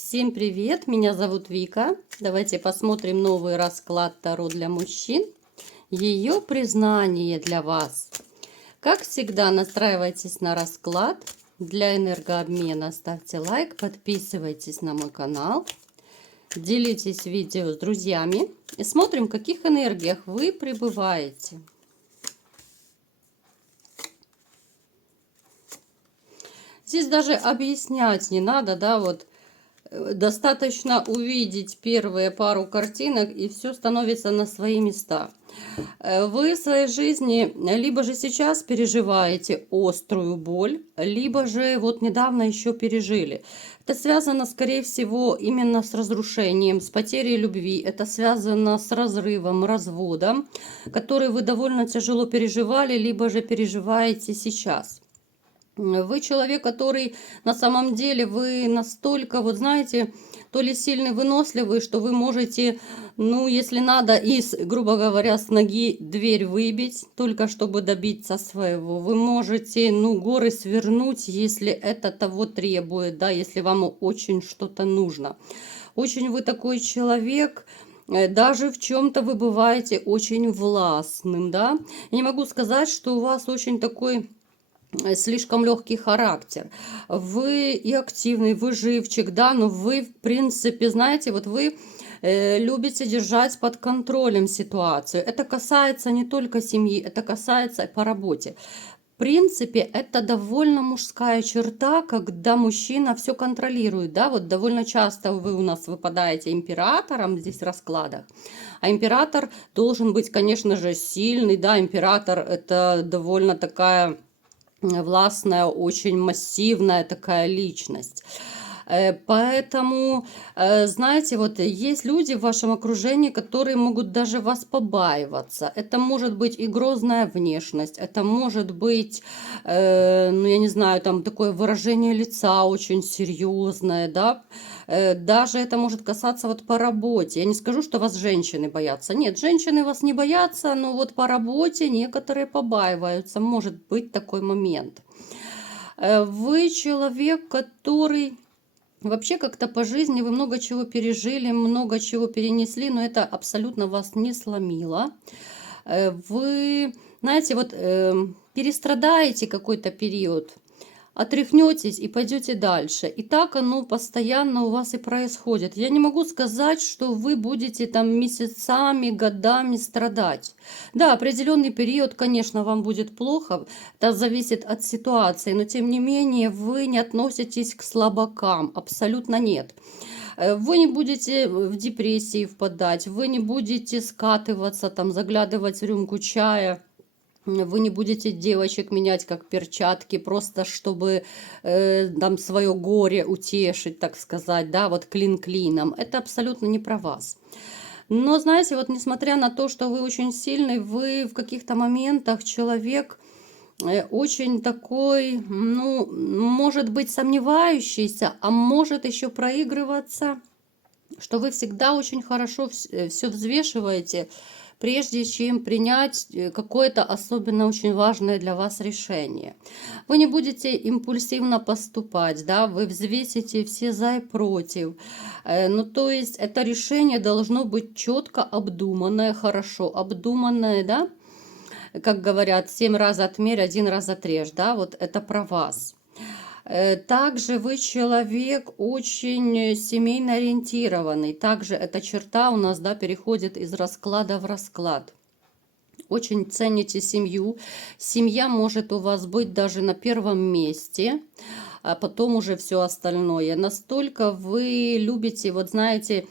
Всем привет, меня зовут Вика. Давайте посмотрим новый расклад Таро для мужчин. Ее признание для вас. Как всегда, настраивайтесь на расклад. Для энергообмена ставьте лайк, подписывайтесь на мой канал. Делитесь видео с друзьями. И смотрим, в каких энергиях вы пребываете. Здесь даже объяснять не надо, да, вот. Достаточно увидеть первые пару картинок, и все становится на свои места. Вы в своей жизни либо же сейчас переживаете острую боль, либо же вот недавно еще пережили. Это связано, скорее всего, именно с разрушением, с потерей любви. Это связано с разрывом, разводом, который вы довольно тяжело переживали, либо же переживаете сейчас. Вы человек, который на самом деле, вы настолько, вот знаете, то ли сильный, выносливый, что вы можете, ну, если надо, грубо говоря, с ноги дверь выбить, только чтобы добиться своего. Вы можете, ну, горы свернуть, если это того требует, да, если вам очень что-то нужно. Очень вы такой человек, даже в чем-то вы бываете очень властным, да. Я не могу сказать, что у вас очень такой слишком легкий характер. Вы и активный, вы живчик, да, но вы, в принципе, знаете, вот вы любите держать под контролем ситуацию. Это касается не только семьи, это касается и по работе. В принципе, это довольно мужская черта, когда мужчина все контролирует, да, вот довольно часто вы у нас выпадаете императором здесь в раскладах, а император должен быть, конечно же, сильный, да, император это довольно такая властная, очень массивная такая личность. Поэтому, знаете, вот есть люди в вашем окружении, которые могут даже вас побаиваться. Это может быть и грозная внешность, это может быть, ну я не знаю, там такое выражение лица очень серьезное, да. Даже это может касаться вот по работе. Я не скажу, что вас женщины боятся. Нет, женщины вас не боятся, но вот по работе некоторые побаиваются. Может быть такой момент. Вы человек, который вообще как-то по жизни, вы много чего пережили, много чего перенесли, но это абсолютно вас не сломило. Вы, знаете, вот перестрадаете какой-то период, отряхнетесь и пойдете дальше. И так оно постоянно у вас и происходит. Я не могу сказать, что вы будете там месяцами, годами страдать. Да, определенный период, конечно, вам будет плохо, это зависит от ситуации, но тем не менее вы не относитесь к слабакам, абсолютно нет. Вы не будете в депрессии впадать, вы не будете скатываться, там, заглядывать в рюмку чая. Вы не будете девочек менять как перчатки, просто чтобы там свое горе утешить, так сказать, да, вот клин клином. Это абсолютно не про вас. Но знаете, вот несмотря на то, что вы очень сильный, вы в каких-то моментах человек очень такой, ну, может быть, сомневающийся, а может еще проигрываться, что вы всегда очень хорошо все взвешиваете, прежде чем принять какое-то особенно очень важное для вас решение. Вы не будете импульсивно поступать, да, вы взвесите все за и против. Ну, то есть это решение должно быть четко обдуманное, хорошо обдуманное, да, как говорят, 7 раз отмерь, 1 раз отрежь, да, вот это про вас. Также вы человек очень семейно ориентированный. Также эта черта у нас, да, переходит из расклада в расклад. Очень цените семью. Семья может у вас быть даже на первом месте, а потом уже все остальное. Настолько вы любите, вот знаете,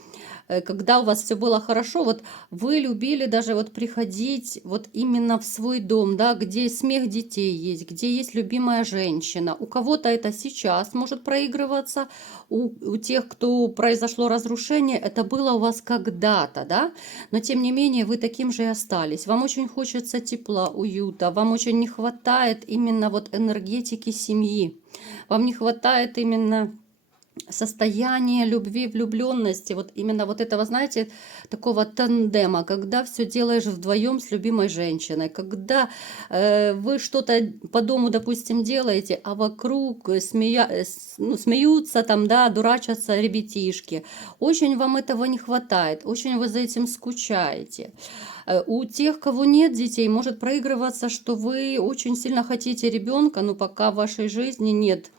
когда у вас все было хорошо, вот вы любили даже вот приходить вот именно в свой дом, да, где смех детей есть, где есть любимая женщина. У кого-то это сейчас может проигрываться, у тех, кто произошло разрушение, это было у вас когда-то, да, но тем не менее вы таким же и остались. Вам очень хочется тепла, уюта, вам очень не хватает именно вот энергетики семьи, вам не хватает именно состояние любви, влюбленности, вот именно вот этого, знаете, такого тандема, когда все делаешь вдвоем с любимой женщиной, когда вы что-то по дому, допустим, делаете, а вокруг ну, смеются там, да, дурачатся ребятишки. Очень вам этого не хватает, очень вы за этим скучаете. У тех, кого нет детей, может проигрываться, что вы очень сильно хотите ребенка, но пока в вашей жизни нет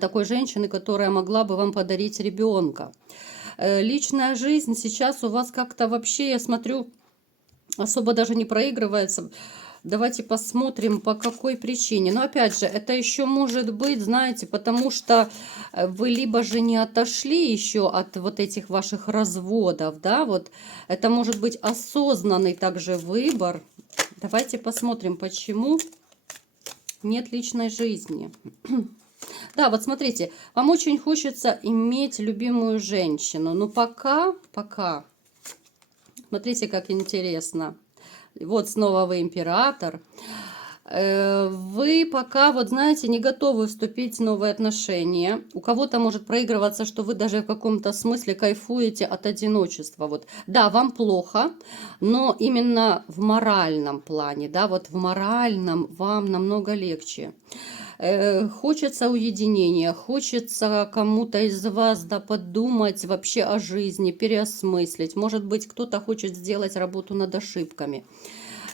такой женщины, которая могла бы вам подарить ребенка. Личная жизнь сейчас у вас как-то вообще, я смотрю, особо даже не проигрывается. Давайте посмотрим, по какой причине. Но опять же, это еще может быть, знаете, потому что вы либо же не отошли еще от вот этих ваших разводов, да, вот это может быть осознанный также выбор. Давайте посмотрим, почему нет личной жизни. Да, вот смотрите, вам очень хочется иметь любимую женщину, но пока, смотрите, как интересно. Вот снова вы император. Вы пока, вот знаете, не готовы вступить в новые отношения. У кого-то может проигрываться, что вы даже в каком-то смысле кайфуете от одиночества. Вот. Да, вам плохо, но именно в моральном плане, да, вот в моральном вам намного легче. Хочется уединения, хочется кому-то из вас, да, подумать вообще о жизни, переосмыслить. Может быть, кто-то хочет сделать работу над ошибками.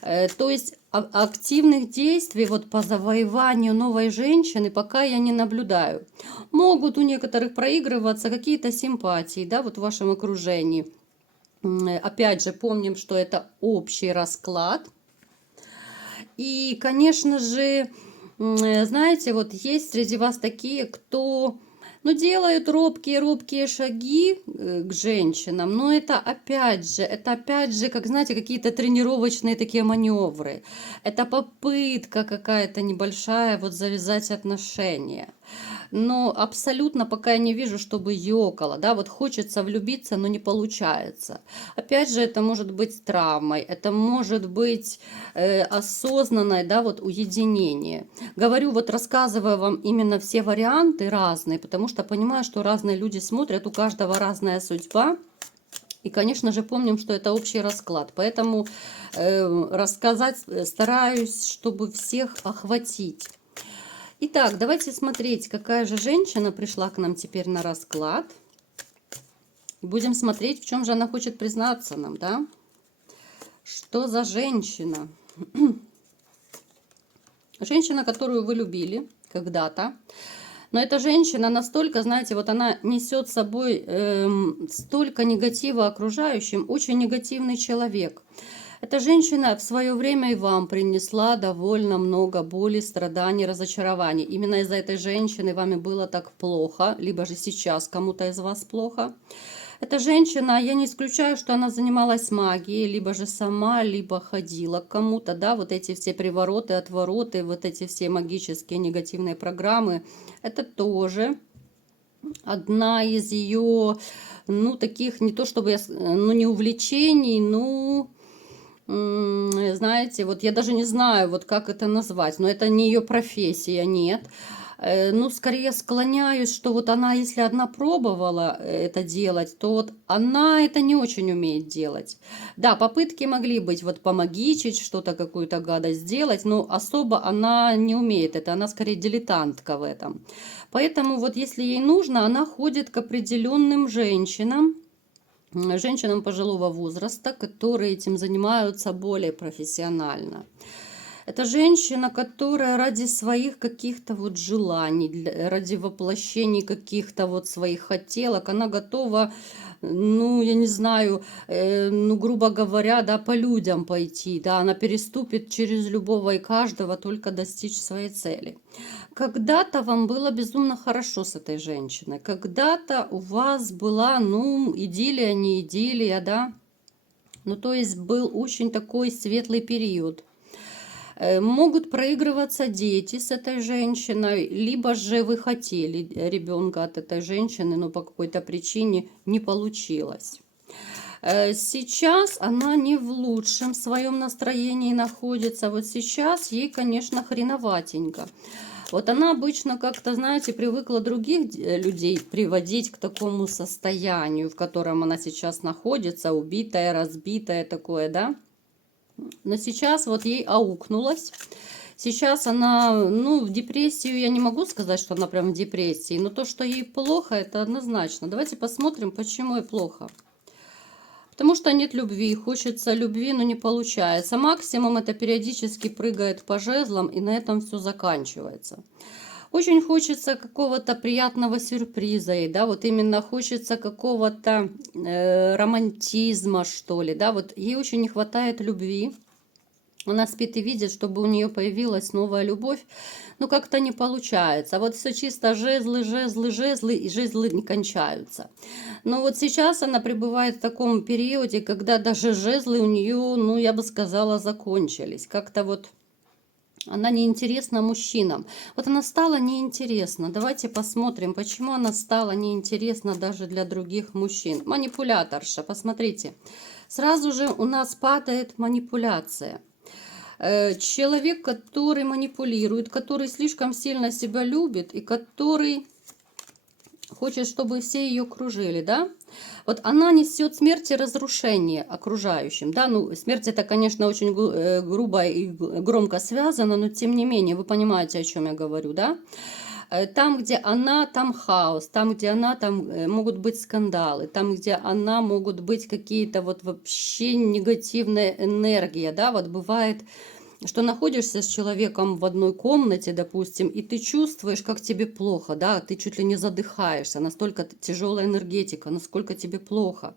То есть активных действий вот по завоеванию новой женщины пока я не наблюдаю. Могут у некоторых проигрываться какие-то симпатии, да, вот в вашем окружении. Опять же, помним, что это общий расклад. И, конечно же, знаете, вот есть среди вас такие, кто, ну, делают робкие шаги к женщинам, но это опять же, как, знаете, какие-то тренировочные такие маневры. Это попытка какая-то небольшая вот завязать отношения. Но абсолютно пока я не вижу, чтобы ёкало, да, вот хочется влюбиться, но не получается. Опять же, это может быть травмой, это может быть осознанное, да, вот уединение. Говорю, вот рассказываю вам именно все варианты разные, потому что понимаю, что разные люди смотрят, у каждого разная судьба. И, конечно же, помним, что это общий расклад. Поэтому рассказать стараюсь, чтобы всех охватить. Итак, давайте смотреть, какая же женщина пришла к нам теперь на расклад. Будем смотреть, в чем же она хочет признаться нам, да? Что за женщина? Женщина, которую вы любили когда-то. Но эта женщина настолько, знаете, вот она несет с собой столько негатива окружающим, очень негативный человек. Эта женщина в свое время и вам принесла довольно много боли, страданий, разочарований. Именно из-за этой женщины вами было так плохо, либо же сейчас кому-то из вас плохо. Эта женщина, я не исключаю, что она занималась магией, либо же сама, либо ходила к кому-то, да, вот эти все привороты, отвороты, вот эти все магические негативные программы, это тоже одна из ее, ну, таких, не то чтобы, ну, не увлечений, ну, знаете, вот я даже не знаю, вот как это назвать, но это не ее профессия, нет. Ну, скорее склоняюсь, что вот она, если одна пробовала это делать, то вот она это не очень умеет делать. Да, попытки могли быть вот помогичить, что-то, какую-то гадость сделать, но особо она не умеет это, она скорее дилетантка в этом. Поэтому вот если ей нужно, она ходит к определенным женщинам пожилого возраста, которые этим занимаются более профессионально. Это женщина, которая ради своих каких-то вот желаний, ради воплощения каких-то вот своих хотелок, она готова, ну, я не знаю, ну, грубо говоря, да, по людям пойти, да, она переступит через любого и каждого, только достичь своей цели. Когда-то вам было безумно хорошо с этой женщиной, когда-то у вас была, ну, идиллия, не идиллия, да, ну, то есть был очень такой светлый период. Могут проигрываться дети с этой женщиной, либо же вы хотели ребенка от этой женщины, но по какой-то причине не получилось. Сейчас она не в лучшем своем настроении находится. Вот сейчас ей, конечно, хреноватенько. Вот она обычно как-то, знаете, привыкла других людей приводить к такому состоянию, в котором она сейчас находится, убитая, разбитая такое, да. Но сейчас вот ей аукнулось. Сейчас она, ну, в депрессию, я не могу сказать, что она прям в депрессии, но то, что ей плохо, это однозначно. Давайте посмотрим, почему ей плохо. Потому что нет любви, хочется любви, но не получается. Максимум это периодически прыгает по жезлам, и на этом все заканчивается. Очень хочется какого-то приятного сюрприза, и, да, вот именно хочется какого-то романтизма, что ли, да, вот ей очень не хватает любви. Она спит и видит, чтобы у нее появилась новая любовь, но как-то не получается. Вот все чисто жезлы, жезлы, жезлы, и жезлы не кончаются. Но вот сейчас она пребывает в таком периоде, когда даже жезлы у нее, ну, я бы сказала, закончились. Как-то вот она неинтересна мужчинам. Вот она стала неинтересна. Давайте посмотрим, почему она стала неинтересна даже для других мужчин. Манипуляторша, посмотрите. Сразу же у нас падает манипуляция. Человек, который манипулирует, который слишком сильно себя любит и который хочет, чтобы все ее кружили, да? Вот она несет смерть и разрушение окружающим, да? Ну, смерть это, конечно, очень грубо и громко связано, но тем не менее, вы понимаете, о чем я говорю, да? Там, где она, там хаос, там, где она, там могут быть скандалы, там, где она, могут быть какие-то вот вообще негативная энергия, да, вот бывает, что находишься с человеком в одной комнате, допустим, и ты чувствуешь, как тебе плохо, да, ты чуть ли не задыхаешься, настолько тяжелая энергетика, насколько тебе плохо.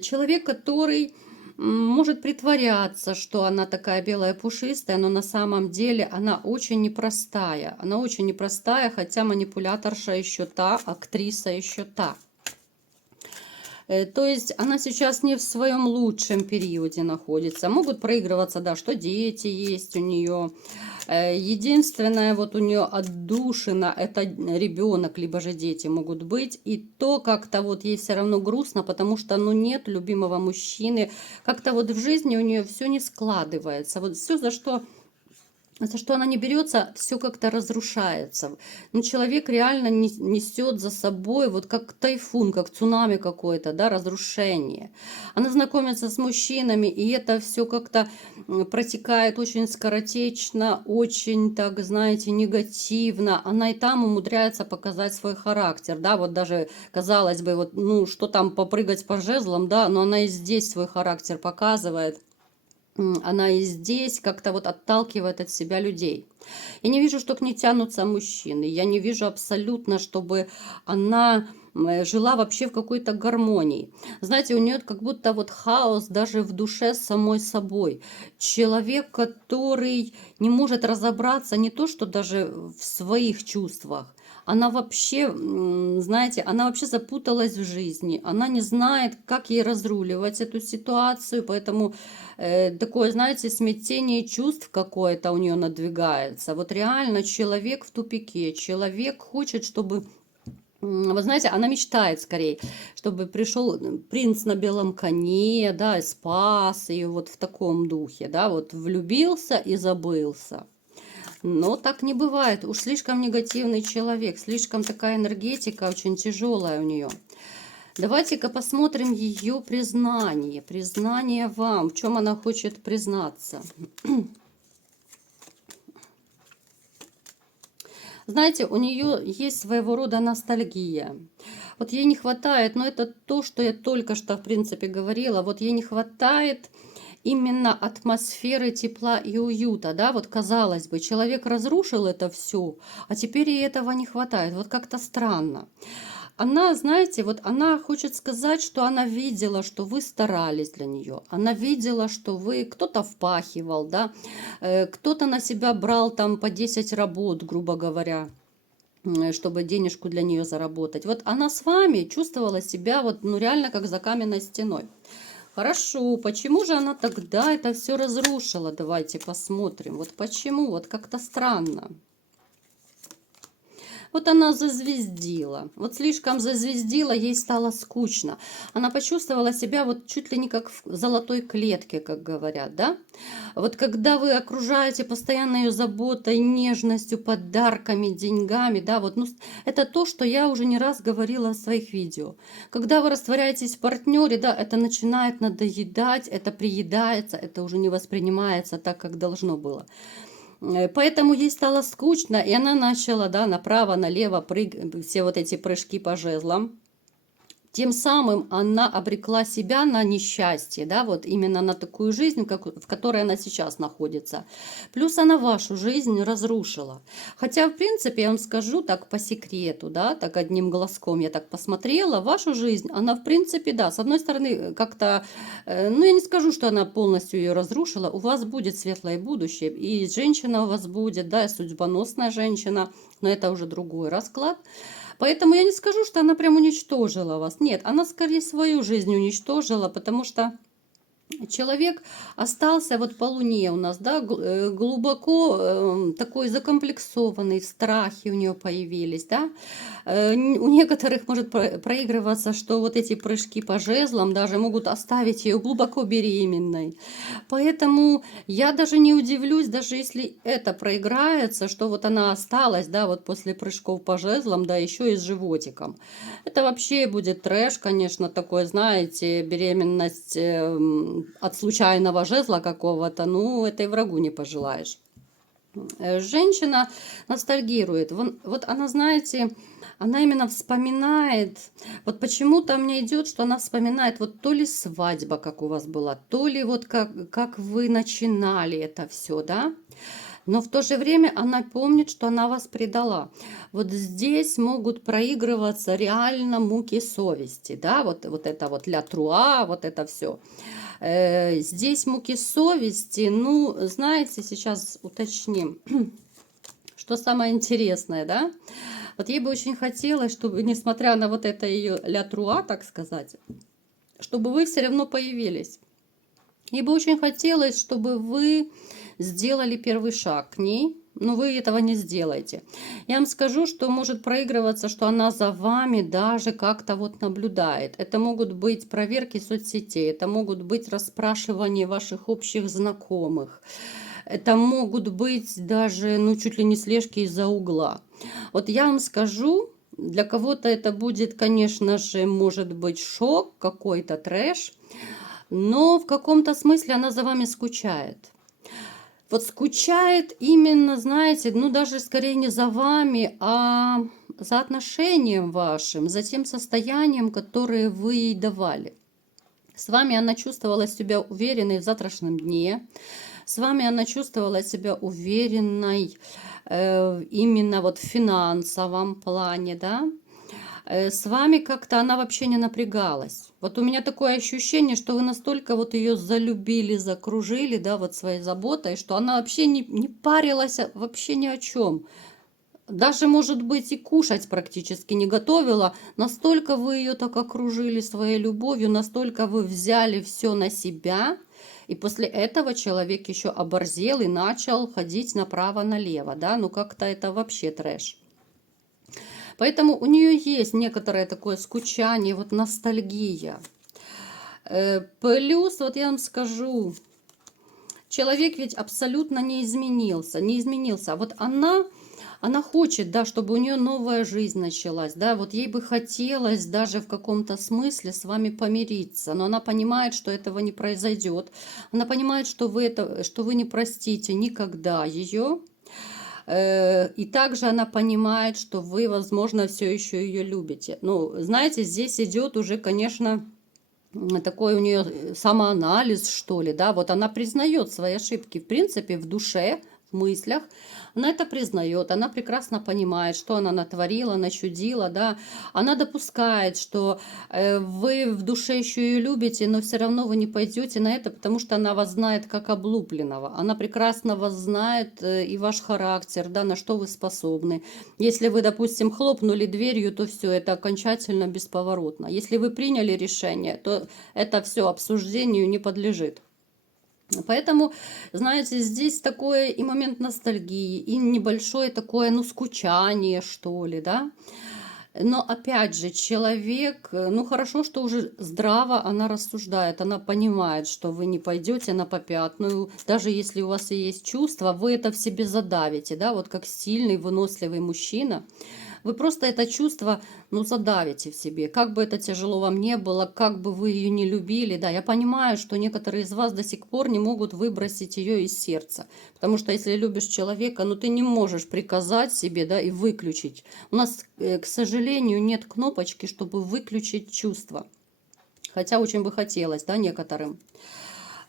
Человек, который может притворяться, что она такая белая пушистая, но на самом деле она очень непростая. Она очень непростая, хотя манипуляторша еще та, актриса еще та. То есть она сейчас не в своем лучшем периоде находится. Могут проигрываться, да, что дети есть у нее. Единственное, вот у нее отдушина, это ребенок, либо же дети могут быть. И то как-то вот ей все равно грустно, потому что, ну, нет любимого мужчины. Как-то вот в жизни у нее все не складывается. Вот все, за что она не берется, все как-то разрушается. Ну, человек реально несет за собой, вот как тайфун, как цунами какое-то, да, разрушение. Она знакомится с мужчинами, и это все как-то протекает очень скоротечно, очень, так, знаете, негативно. Она и там умудряется показать свой характер, да, вот даже, казалось бы, вот, ну, что там попрыгать по жезлам, да, но она и здесь свой характер показывает. Она и здесь как-то вот отталкивает от себя людей. Я не вижу, что к ней тянутся мужчины. Я не вижу абсолютно, чтобы она жила вообще в какой-то гармонии. Знаете, у нее как будто вот хаос даже в душе с самой собой. Человек, который не может разобраться не то, что даже в своих чувствах, она вообще, знаете, она вообще запуталась в жизни. Она не знает, как ей разруливать эту ситуацию, поэтому такое, знаете, смятение чувств какое-то у нее надвигается. Вот реально человек в тупике. Человек хочет, чтобы... Вы знаете, она мечтает скорее, чтобы пришел принц на белом коне, да, и спас ее вот в таком духе, да, вот влюбился и забылся. Но так не бывает. Уж слишком негативный человек, слишком такая энергетика очень тяжелая у нее. Давайте-ка посмотрим ее признание. Признание вам. В чем она хочет признаться? Знаете, у нее есть своего рода ностальгия. Вот ей не хватает, но это то, что я только что, в принципе, говорила. Вот ей не хватает именно атмосферы тепла и уюта, да, вот казалось бы, человек разрушил это все, а теперь ей этого не хватает, вот как-то странно. Она, знаете, вот она хочет сказать, что она видела, что вы старались для нее, она видела, что вы, кто-то впахивал, да, кто-то на себя брал там по 10 работ, грубо говоря, чтобы денежку для нее заработать. Вот она с вами чувствовала себя вот, ну, реально как за каменной стеной. Хорошо, почему же она тогда это все разрушила? Давайте посмотрим. Вот почему, вот как-то странно. Вот она зазвездила, вот слишком зазвездила, ей стало скучно. Она почувствовала себя вот чуть ли не как в золотой клетке, как говорят, да? Вот когда вы окружаете постоянно ее заботой, нежностью, подарками, деньгами, да, вот, ну, это то, что я уже не раз говорила в своих видео. Когда вы растворяетесь в партнере, да, это начинает надоедать, это приедается, это уже не воспринимается так, как должно было. Поэтому ей стало скучно, и она начала, да, направо, налево все вот эти прыжки по жезлам. Тем самым она обрекла себя на несчастье, да, вот именно на такую жизнь, в которой она сейчас находится. Плюс она вашу жизнь разрушила. Хотя, в принципе, я вам скажу так по секрету, да, так одним глазком я так посмотрела, вашу жизнь, она, в принципе, да, с одной стороны, как-то, ну, я не скажу, что она полностью ее разрушила, у вас будет светлое будущее, и женщина у вас будет, да, судьбоносная женщина, но это уже другой расклад. Поэтому я не скажу, что она прям уничтожила вас. Нет, она скорее свою жизнь уничтожила, потому что человек остался вот по Луне у нас, да, глубоко такой закомплексованный, страхи у нее появились, да. У некоторых может проигрываться, что вот эти прыжки по жезлам даже могут оставить ее глубоко беременной. Поэтому я даже не удивлюсь, даже если это проиграется, что вот она осталась, да, вот после прыжков по жезлам, да, еще и с животиком. Это вообще будет трэш, конечно, такой, знаете, беременность от случайного жезла какого-то, ну, это и врагу не пожелаешь. Женщина ностальгирует. Вот она, знаете, она именно вспоминает, вот почему-то мне идет, что она вспоминает вот то ли свадьба, как у вас была, то ли вот как вы начинали это все, да? Но в то же время она помнит, что она вас предала. Вот здесь могут проигрываться реально муки совести, да, вот это вот ля труа, вот это все. Здесь муки совести, ну, знаете, сейчас уточним, что самое интересное, да? Вот ей бы очень хотелось, чтобы, несмотря на вот это ее ля труа, так сказать, чтобы вы все равно появились. Ей бы очень хотелось, чтобы вы сделали первый шаг к ней, но вы этого не сделаете. Я вам скажу, что может проигрываться, что она за вами даже как-то вот наблюдает. Это могут быть проверки соцсетей, это могут быть расспрашивания ваших общих знакомых. Это могут быть даже, ну, чуть ли не слежки из-за угла. Вот я вам скажу, для кого-то это будет, конечно же, может быть шок, какой-то трэш, но в каком-то смысле она за вами скучает. Вот скучает именно, знаете, ну даже скорее не за вами, а за отношением вашим, за тем состоянием, которое вы ей давали. С вами она чувствовала себя уверенной в завтрашнем дне. С вами она чувствовала себя уверенной именно вот в финансовом плане, да. С вами как-то она вообще не напрягалась. Вот у меня такое ощущение, что вы настолько вот ее залюбили, закружили, да, вот своей заботой, что она вообще не парилась вообще ни о чем. Даже, может быть, и кушать практически не готовила. Настолько вы ее так окружили своей любовью, настолько вы взяли все на себя. И после этого человек еще оборзел и начал ходить направо-налево, да, ну как-то это вообще трэш. Поэтому у нее есть некоторое такое скучание, вот ностальгия. Плюс, вот я вам скажу, человек ведь абсолютно не изменился, не изменился. А вот она хочет, да, чтобы у нее новая жизнь началась, да, вот ей бы хотелось даже в каком-то смысле с вами помириться, но она понимает, что этого не произойдет. Она понимает, что вы не простите никогда ее. И также она понимает, что вы, возможно, все еще ее любите. Ну, знаете, здесь идет уже, конечно, такой у нее самоанализ, что ли, да, вот она признает свои ошибки, в принципе, в душе, в мыслях, она это признает, она прекрасно понимает, что она натворила, начудила, да, она допускает, что вы в душе еще ее любите, но все равно вы не пойдете на это, потому что она вас знает как облупленного, она прекрасно вас знает и ваш характер, да, на что вы способны. Если вы, допустим, хлопнули дверью, то все, это окончательно бесповоротно. Если вы приняли решение, то это все обсуждению не подлежит. Поэтому, знаете, здесь такой и момент ностальгии, и небольшое такое, ну, скучание, что ли, да. Но опять же, человек, ну хорошо, что уже здраво она рассуждает, она понимает, что вы не пойдете на попятную, даже если у вас и есть чувства, вы это в себе задавите, да, вот как сильный, выносливый мужчина. Вы просто это чувство, ну, задавите в себе. Как бы это тяжело вам не было, как бы вы ее не любили, да, я понимаю, что некоторые из вас до сих пор не могут выбросить ее из сердца. Потому что если любишь человека, ну, ты не можешь приказать себе, да, и выключить. У нас, к сожалению, нет кнопочки, чтобы выключить чувства. Хотя очень бы хотелось, да, некоторым.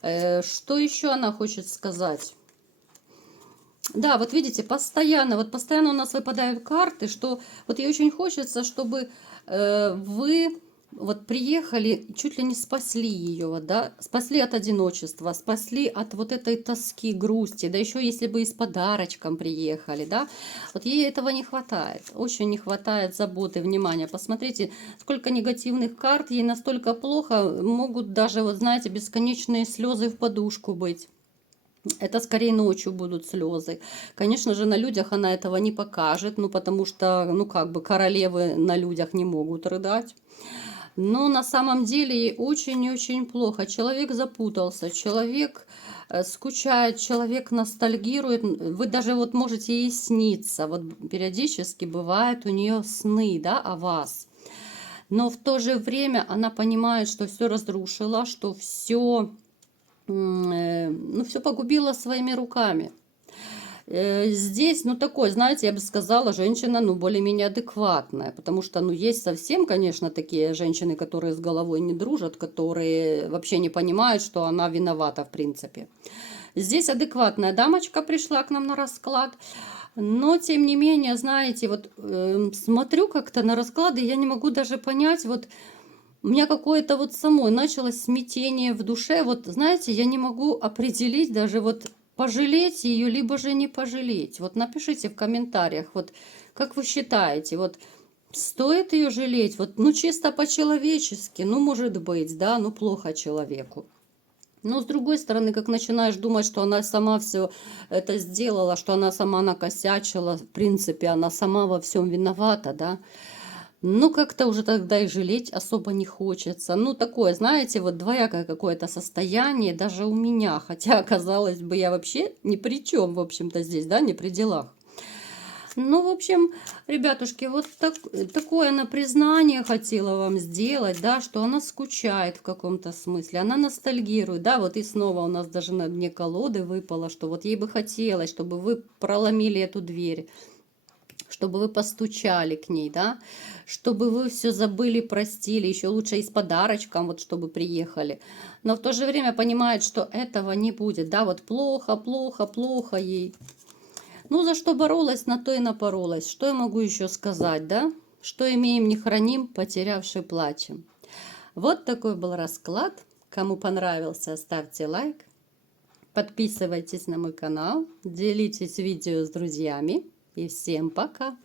Что еще она хочет сказать? Да, вот видите, вот постоянно у нас выпадают карты, что вот ей очень хочется, чтобы вы вот приехали, чуть ли не спасли ее, вот, да, спасли от одиночества, спасли от вот этой тоски, грусти, да еще если бы и с подарочком приехали, да, вот ей этого не хватает, очень не хватает заботы, внимания. Посмотрите, сколько негативных карт, ей настолько плохо, могут даже, вот знаете, бесконечные слезы в подушку быть. Это скорее ночью будут слезы. Конечно же, на людях она этого не покажет, ну, потому что, ну, как бы королевы на людях не могут рыдать. Но на самом деле ей очень-очень плохо. Человек запутался, человек скучает, человек ностальгирует. Вы даже вот можете ей сниться. Вот периодически бывают у нее сны, да, о вас. Но в то же время она понимает, что все разрушила, что все ну, все погубила своими руками. Здесь, ну, такой, знаете, я бы сказала, женщина, ну, более-менее адекватная, потому что, ну, есть совсем, конечно, такие женщины, которые с головой не дружат, которые вообще не понимают, что она виновата, в принципе. Здесь адекватная дамочка пришла к нам на расклад, но, тем не менее, знаете, вот смотрю как-то на расклады, я не могу даже понять, вот, у меня какое-то вот самой началось смятение в душе. Вот, знаете, я не могу определить даже вот пожалеть ее, либо же не пожалеть. Вот напишите в комментариях, вот как вы считаете, вот стоит ее жалеть? Вот, ну, чисто по-человечески, ну, может быть, да, ну, плохо человеку. Но с другой стороны, как начинаешь думать, что она сама все это сделала, что она сама накосячила, в принципе, она сама во всем виновата, да, ну, как-то уже тогда и жалеть особо не хочется. Ну, такое, знаете, вот двоякое какое-то состояние даже у меня. Хотя, казалось бы, я вообще ни при чем, в общем-то, здесь, да, не при делах. Ну, в общем, ребятушки, вот такое она признание хотела вам сделать, да, что она скучает в каком-то смысле, она ностальгирует, да, вот и снова у нас даже на дне колоды выпало, что вот ей бы хотелось, чтобы вы проломили эту дверь, чтобы вы постучали к ней, да, чтобы вы все забыли, простили, еще лучше и с подарочком, вот чтобы приехали. Но в то же время понимает, что этого не будет, да, вот плохо, плохо, плохо ей. Ну, за что боролась, на то и напоролась. Что я могу еще сказать, да? Что имеем, не храним, потерявший плачем. Вот такой был расклад. Кому понравился, ставьте лайк. Подписывайтесь на мой канал, делитесь видео с друзьями. И всем пока!